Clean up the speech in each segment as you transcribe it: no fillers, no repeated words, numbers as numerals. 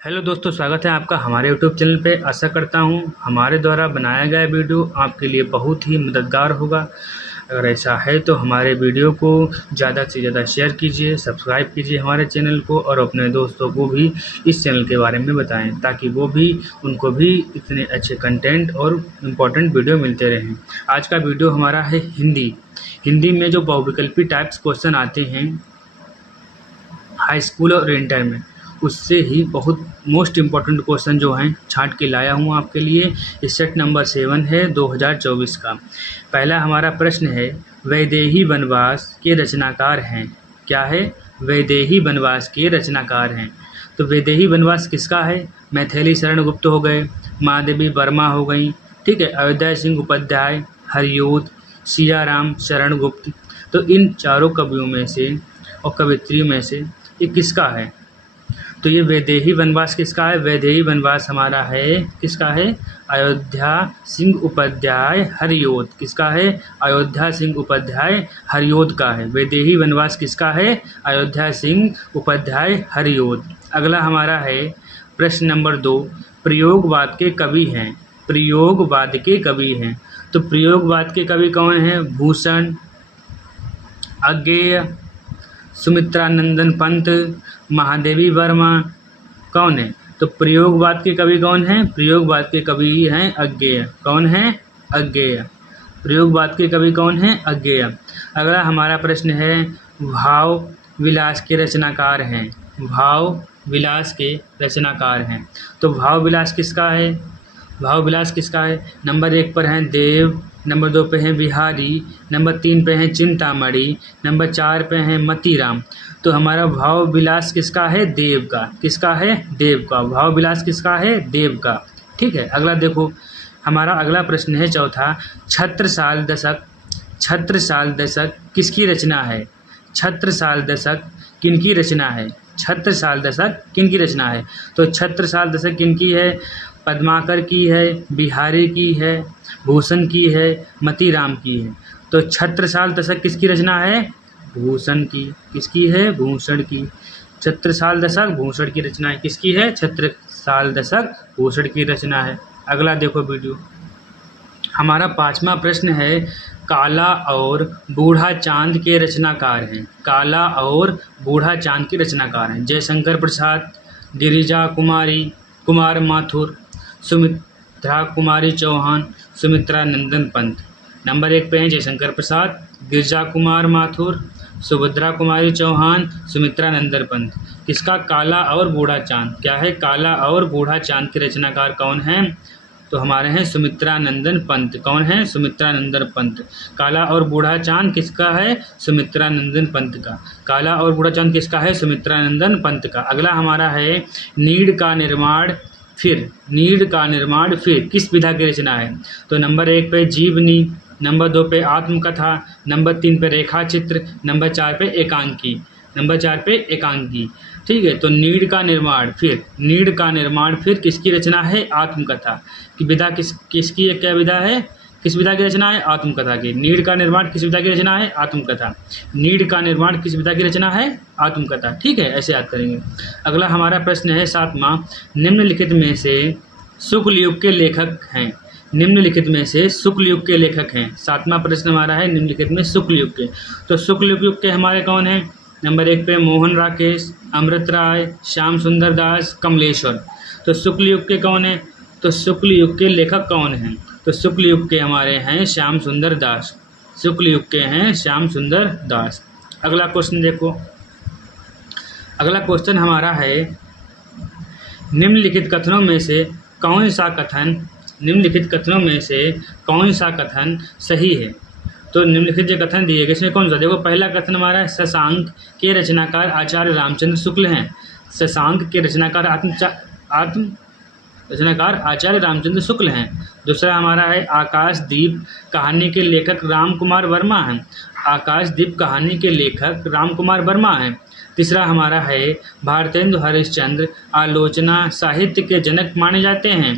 Hello दोस्तों, स्वागत है आपका हमारे यूट्यूब चैनल पे। आशा करता हूँ हमारे द्वारा बनाया गया वीडियो आपके लिए बहुत ही मददगार होगा। अगर ऐसा है तो हमारे वीडियो को ज़्यादा से ज़्यादा शेयर कीजिए, सब्सक्राइब कीजिए हमारे चैनल को और अपने दोस्तों को भी इस चैनल के बारे में बताएं ताकि उनको भी इतने अच्छे कंटेंट और इम्पोर्टेंट वीडियो मिलते रहें। आज का वीडियो हमारा है हिंदी में जो बहुविकल्पी टाइप्स क्वेश्चन आते हैं हाई स्कूल और इंटर में, उससे ही बहुत मोस्ट इम्पॉर्टेंट क्वेश्चन जो हैं छांट के लाया हूँ आपके लिए। इस सेट नंबर 7 है 2024 का। पहला हमारा प्रश्न है, वैदेही वनवास के रचनाकार हैं। क्या है? वैदेही वनवास के रचनाकार हैं। तो वैदेही वनवास किसका है? मैथिली शरण गुप्त हो गए, महादेवी वर्मा हो गई, ठीक है, अयोध्या सिंह उपाध्याय, हरियोध, सियाराम शरण गुप्त। तो इन चारों कवियों में से और कवित्रियों में से ये किसका है? तो ये वैदेही वनवास किसका है? वैदेही वनवास हमारा है, किसका है? अयोध्या सिंह उपाध्याय हरियोध। किसका है? अयोध्या सिंह उपाध्याय हरियोध का है। वैदेही वनवास किसका है? अयोध्या सिंह उपाध्याय हरियोध। अगला हमारा है प्रश्न नंबर 2, प्रयोगवाद के कवि हैं। प्रयोगवाद के कवि हैं। तो प्रयोगवाद के कवि कौन हैं? भूषण, अज्ञेय, सुमित्रानंदन पंत, महादेवी वर्मा। कौन है? तो प्रयोगवाद के कवि कौन हैं? प्रयोगवाद के कवि हैं अज्ञेय। कौन है? अज्ञेय। प्रयोगवाद के कवि कौन हैं? अज्ञेय। अगला हमारा प्रश्न है, भाव विलास के रचनाकार हैं। भाव विलास के रचनाकार हैं। तो भाव विलास किसका है? भाव विलास किसका है? नंबर 1 पर हैं देव, नंबर 2 पे हैं बिहारी, नंबर 3 पे हैं चिंतामणि, नंबर 4 पे हैं मतीराम। तो हमारा भाव विलास किसका है? देव का। किसका है? देव का। भाव विलास किसका है? देव का। ठीक है। अगला देखो, हमारा अगला प्रश्न है चौथा, छत्रसाल दशक किसकी रचना है? छत्रसाल दशक किनकी रचना है? छत्रसाल दशक किनकी रचना है? तो छत्रसाल दशक किनकी है? पद्माकर की है, बिहारी की है, भूषण की है, मतीराम की है। तो छत्रसाल दशक किसकी रचना है? भूषण की। किसकी है? भूषण की। छत्रसाल दशक भूषण की रचना है। किसकी है? छत्रसाल दशक भूषण की रचना है। अगला देखो वीडियो, हमारा 5वां प्रश्न है, काला और बूढ़ा चांद के रचनाकार हैं। काला और बूढ़ा चांद के रचनाकार हैं जयशंकर प्रसाद, गिरिजा कुमारी, कुमार माथुर, सुमित्रा कुमारी चौहान, सुमित्रा नंदन पंत। नंबर 1 पे हैं जयशंकर प्रसाद, गिरिजा कुमार माथुर, सुभद्रा कुमारी चौहान, सुमित्रा नंदन पंत। किसका? काला और बूढ़ा चांद। क्या है? काला और बूढ़ा चांद के रचनाकार कौन हैं? तो हमारे हैं सुमित्रा नंदन पंत। कौन है? सुमित्रा नंदन पंत। काला और बूढ़ा चांद किसका है? सुमित्रा नंदन पंत का। काला और बूढ़ा चांद किसका है? सुमित्रा नंदन पंत का। अगला हमारा है, नीड़ का निर्माण फिर किस विधा की रचना है? तो नंबर 1 पे जीवनी, नंबर 2 पे आत्मकथा, नंबर 3 पे रेखा चित्र, नंबर 4 पे एकांकी। ठीक है। तो नीड़ का निर्माण फिर किसकी रचना है? आत्मकथा की विधा। किसकी क्या विधा है? किस विधा की रचना है? आत्मकथा की। नीड़ का निर्माण किस विधा की रचना है? आत्मकथा। नीड़ का निर्माण किस विधा की रचना है? आत्मकथा। ठीक है, ऐसे याद करेंगे। अगला हमारा प्रश्न है 7वां, निम्नलिखित में से शुक्ल युग के लेखक हैं। निम्नलिखित में से शुक्ल युग के लेखक हैं। 7वां प्रश्न हमारा है निम्नलिखित में शुक्ल युग के। तो शुक्ल युग के हमारे कौन हैं? नंबर 1 पे मोहन राकेश, अमृत राय, श्याम सुंदर दास, कमलेश्वर। तो शुक्ल युग के कौन है? तो शुक्ल युग के लेखक कौन हैं? तो शुक्ल युग के हमारे हैं श्याम सुंदर दास। शुक्ल युग के हैं श्याम सुंदर दास। अगला क्वेश्चन देखो, अगला क्वेश्चन हमारा है, निम्नलिखित कथनों में से कौन सा कथन सही है? तो निम्नलिखित जो कथन दिए गए इसमें कौन सा? देखो, पहला कथन हमारा है, शशांक के रचनाकार आचार्य रामचंद्र शुक्ल हैं। शशांक के रचनाकार रचनाकार आचार्य रामचंद्र शुक्ल हैं। दूसरा हमारा है, आकाशदीप कहानी के लेखक राम कुमार वर्मा हैं। आकाशदीप कहानी के लेखक राम कुमार वर्मा हैं। तीसरा हमारा है, भारतेंदु हरिश्चंद्र आलोचना साहित्य के जनक माने जाते हैं।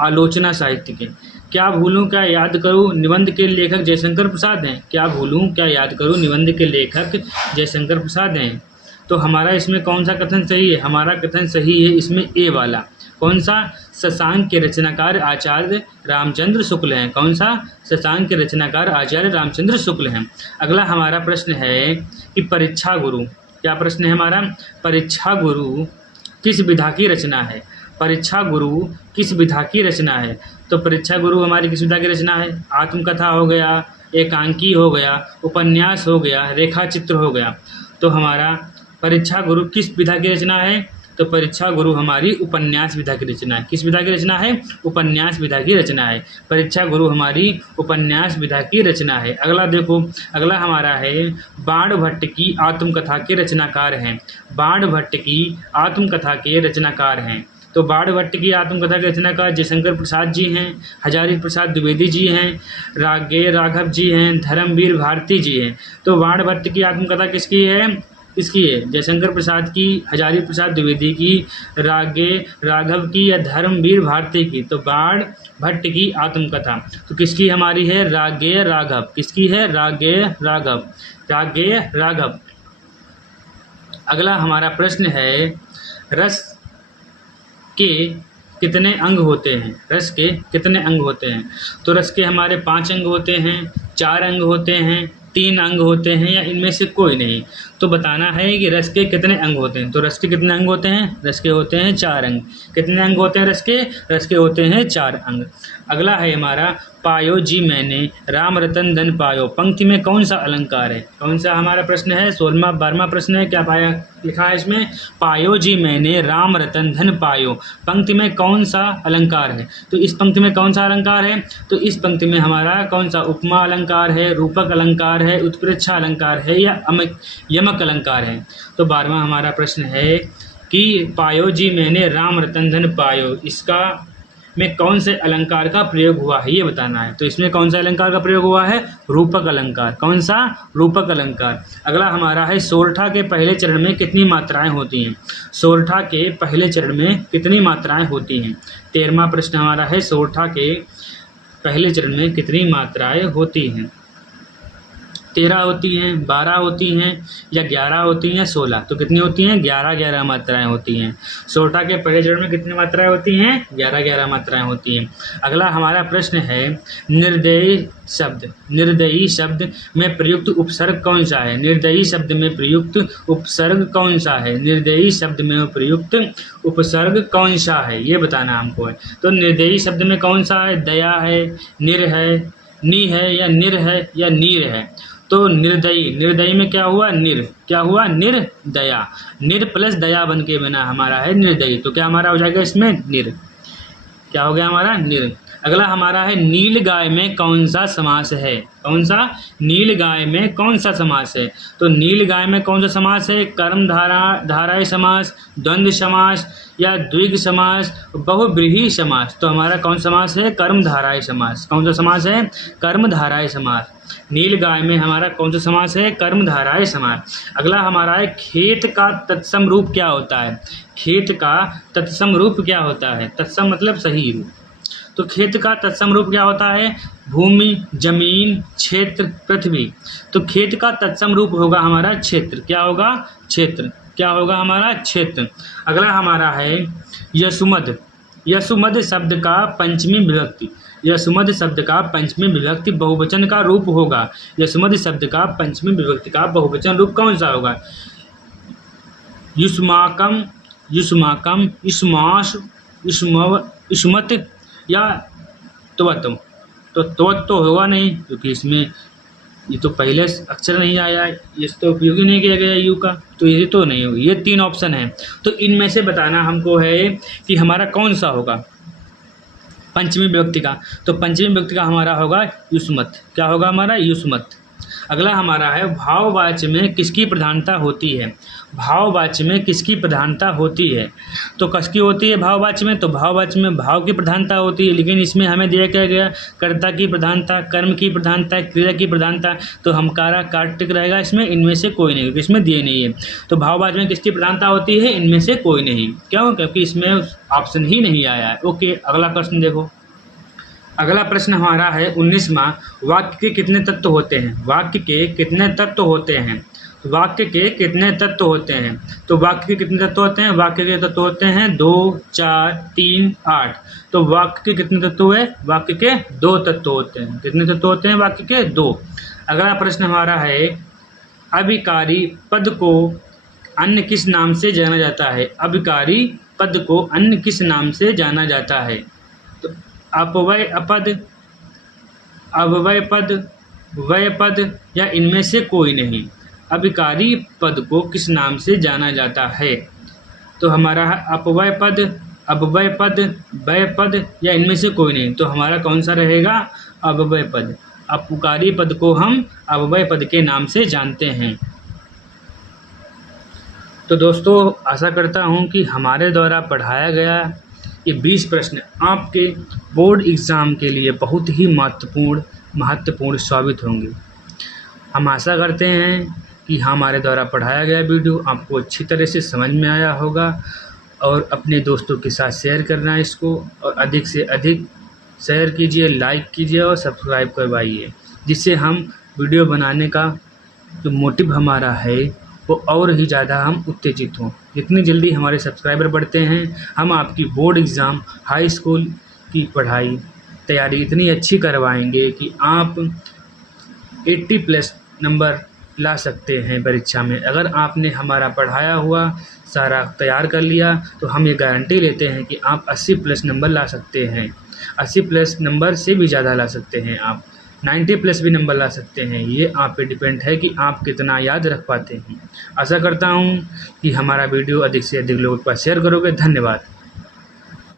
आलोचना साहित्य के। क्या भूलूं क्या याद करूं निबंध के लेखक जयशंकर प्रसाद हैं। क्या भूलूं क्या याद करूं निबंध के लेखक जयशंकर प्रसाद हैं। तो हमारा इसमें कौन सा कथन सही है? हमारा कथन सही है इसमें ए वाला। कौन सा? शशांक के रचनाकार आचार्य रामचंद्र शुक्ल हैं। कौन सा? शशांक के रचनाकार आचार्य रामचंद्र शुक्ल हैं। अगला हमारा प्रश्न है कि परीक्षा गुरु, क्या प्रश्न है हमारा? परीक्षा गुरु किस विधा की रचना है? परीक्षा गुरु किस विधा की रचना है? तो परीक्षा गुरु हमारी किस विधा की रचना है? आत्मकथा हो गया, एकांकी हो गया, उपन्यास हो गया, रेखा चित्र हो गया। तो हमारा परीक्षा गुरु किस विधा की रचना है? तो परीक्षा गुरु हमारी उपन्यास विधा की रचना है। किस विधा की रचना है? उपन्यास विधा की रचना है। परीक्षा गुरु हमारी उपन्यास विधा की रचना है। अगला देखो, अगला हमारा है बाण भट्ट की आत्मकथा के रचनाकार हैं। बाण भट्ट की आत्मकथा के रचनाकार हैं। तो बाण भट्ट की आत्मकथा के रचनाकार जयशंकर प्रसाद जी हैं, हजारी प्रसाद द्विवेदी जी हैं, रागे राघव जी हैं, धर्मवीर भारती जी हैं। तो बाण भट्ट की आत्मकथा किसकी है? इसकी है जयशंकर प्रसाद की, हजारी प्रसाद द्विवेदी की, रागे राघव की या धर्मवीर भारती की। तो बाण भट्ट की आत्मकथा तो किसकी हमारी है? रागे राघव। किसकी है? रागे राघव। रागे राघव। अगला हमारा प्रश्न है रस के कितने अंग होते हैं? रस के कितने अंग होते हैं? तो रस के हमारे 5 अंग होते हैं, 4 अंग होते हैं, 3 अंग होते हैं या इनमें से कोई नहीं। तो बताना है कि रस के कितने अंग होते हैं। तो रस के कितने अंग होते हैं? रस के होते हैं 4 अंग। कितने अंग होते हैं रस के? रस के होते हैं 4 अंग। अगला है हमारा पायो जी मैंने राम रतन धन पायो, पंक्ति में कौन सा अलंकार है? कौन सा हमारा प्रश्न है? 12वां प्रश्न है। क्या पाया लिखा है इसमें? पायो जी मैंने राम रतन धन पायो, पंक्ति में कौन सा अलंकार है? तो इस पंक्ति में कौन सा अलंकार है? तो इस पंक्ति में हमारा कौन सा उपमा अलंकार है, रूपक अलंकार है, उत्प्रेक्षा अलंकार है या यमक अलंकार है? तो 12वां हमारा प्रश्न है कि पायो जी मैंने राम रतन धन पायो, इसका में कौन से अलंकार का प्रयोग हुआ है ये बताना है। तो इसमें कौन सा अलंकार का प्रयोग हुआ है? रूपक अलंकार। कौन सा? रूपक अलंकार। अगला हमारा है सोरठा के पहले चरण में कितनी मात्राएं होती हैं? सोरठा के पहले चरण में कितनी मात्राएं होती हैं? 13वां प्रश्न हमारा है सोरठा के पहले चरण में कितनी मात्राएं होती हैं? 13 होती हैं, 12 होती हैं या 11 होती हैं, 16। तो कितनी होती हैं? 11 मात्राएं होती हैं। सोरठा के पहले चरण में कितनी मात्राएं होती हैं? 11 मात्राएं होती हैं। अगला हमारा प्रश्न है निर्दयी शब्द। निर्दयी शब्द में प्रयुक्त उपसर्ग कौन सा है? निर्दयी शब्द में प्रयुक्त उपसर्ग कौन सा है? निर्दयी शब्द में प्रयुक्त उपसर्ग कौन सा है ये बताना हमको है। तो निर्दयी शब्द में कौन सा है? दया है, निर है, नी है या निर है या नीर है? तो निर्दयी, निर्दयी में क्या हुआ? निर। क्या हुआ? निर्दया। निर प्लस दया बन के बना हमारा है निर्दयी। तो क्या हमारा हो जाएगा इसमें? निर। क्या हो गया हमारा? निर। अगला हमारा है नील गाय में कौन सा समास है? कौन सा? नील गाय में कौन सा समास है? तो नील गाय में कौन सा समास है? कर्म धाराई समास, द्वंद्व समास या द्विग समास, बहुब्रीहि समास। तो हमारा कौन समास है? कर्म धाराई समास। कौन सा समास है? कर्म धाराई समास। नील गाय में हमारा कौन सा समास है? कर्म धाराई समास। अगला हमारा है खेत का तत्सम रूप क्या होता है? खेत का तत्सम रूप क्या होता है? तत्सम मतलब सही रूप। तो खेत का तत्सम रूप क्या होता है? भूमि, जमीन, क्षेत्र, पृथ्वी। तो खेत का तत्सम रूप होगा हमारा क्षेत्र। क्या होगा? क्षेत्र। क्या होगा हमारा? क्षेत्र। अगला हमारा है यशुमद। यशुमद शब्द का पंचमी विभक्ति। यशुमद शब्द का पंचमी विभक्ति बहुवचन का रूप होगा। यशुमद शब्द का पंचमी विभक्ति का बहुवचन रूप कौन सा होगा? युष्माकम, युष्माकम, युष्मास, युष्मत या त्वत्। तो त्वत् तो होगा नहीं क्योंकि इसमें ये तो पहले अक्षर नहीं आया है, ये तो उपयोग ही नहीं किया गया यू का, तो ये तो नहीं होगी। ये 3 ऑप्शन हैं। तो इनमें से बताना हमको है कि हमारा कौन सा होगा पंचमी विभक्ति का। तो पंचमी विभक्ति का हमारा होगा युष्मत। क्या होगा हमारा? युष्मत। अगला हमारा है भाववाच्य में किसकी प्रधानता होती है? भाववाच्य में किसकी प्रधानता होती है? तो किसकी होती है भाववाच्य में? तो भाववाच्य में भाव की प्रधानता होती है, लेकिन इसमें हमें दिया क्या गया? कर्ता की प्रधानता, कर्म की प्रधानता, क्रिया की प्रधानता। तो हमकारा कार्तिक रहेगा इसमें, इनमें से कोई नहीं, क्योंकि इसमें दिए नहीं है। तो भाववाच्य में किसकी प्रधानता होती है? इनमें से कोई नहीं। क्यों? क्योंकि इसमें ऑप्शन ही नहीं आया है। ओके, अगला प्रश्न देखो। अगला प्रश्न हमारा है 19वां, वाक्य के कितने तत्व होते हैं? वाक्य के कितने तत्व होते हैं? वाक्य के कितने तत्व होते हैं? तो वाक्य के कितने तत्व होते हैं? वाक्य के तत्व होते हैं 2, 4, 3, 8। तो वाक्य के कितने तत्व हुए? वाक्य के 2 तत्व होते हैं। कितने तत्व होते हैं वाक्य के? 2। अगला प्रश्न हमारा है, अभिकारी पद को अन्य किस नाम से जाना जाता है? अभिकारी पद को अन्य किस नाम से जाना जाता है? तो अपव्यय पद, अव्यय पद, व्यय पद या इनमें से कोई नहीं। अभिकारी पद को किस नाम से जाना जाता है? तो हमारा है अपव्यय पद, अव्यय पद, व्यय पद या इनमें से कोई नहीं। तो हमारा कौन सा रहेगा? अव्यय पद। अपकारी पद को हम अव्यय पद के नाम से जानते हैं। तो दोस्तों, आशा करता हूं कि हमारे द्वारा पढ़ाया गया ये 20 प्रश्न आपके बोर्ड एग्ज़ाम के लिए बहुत ही महत्वपूर्ण साबित होंगे। हम आशा करते हैं कि हमारे द्वारा पढ़ाया गया वीडियो आपको अच्छी तरह से समझ में आया होगा और अपने दोस्तों के साथ शेयर करना इसको, और अधिक से अधिक शेयर कीजिए, लाइक कीजिए और सब्सक्राइब करवाइए, जिससे हम वीडियो बनाने का जो मोटिव हमारा है वो और ही ज़्यादा हम उत्तेजित हों। जितनी जल्दी हमारे सब्सक्राइबर बढ़ते हैं, हम आपकी बोर्ड एग्ज़ाम, हाई स्कूल की पढ़ाई तैयारी इतनी अच्छी करवाएंगे कि आप 80+ नंबर ला सकते हैं परीक्षा में। अगर आपने हमारा पढ़ाया हुआ सारा तैयार कर लिया तो हम ये गारंटी लेते हैं कि आप 80+ नंबर ला सकते हैं। 80+ नंबर से भी ज़्यादा ला सकते हैं आप, 90+ भी नंबर ला सकते हैं। ये आप पे डिपेंड है कि आप कितना याद रख पाते हैं। आशा करता हूँ कि हमारा वीडियो अधिक से अधिक लोगों के पास शेयर करोगे। धन्यवाद।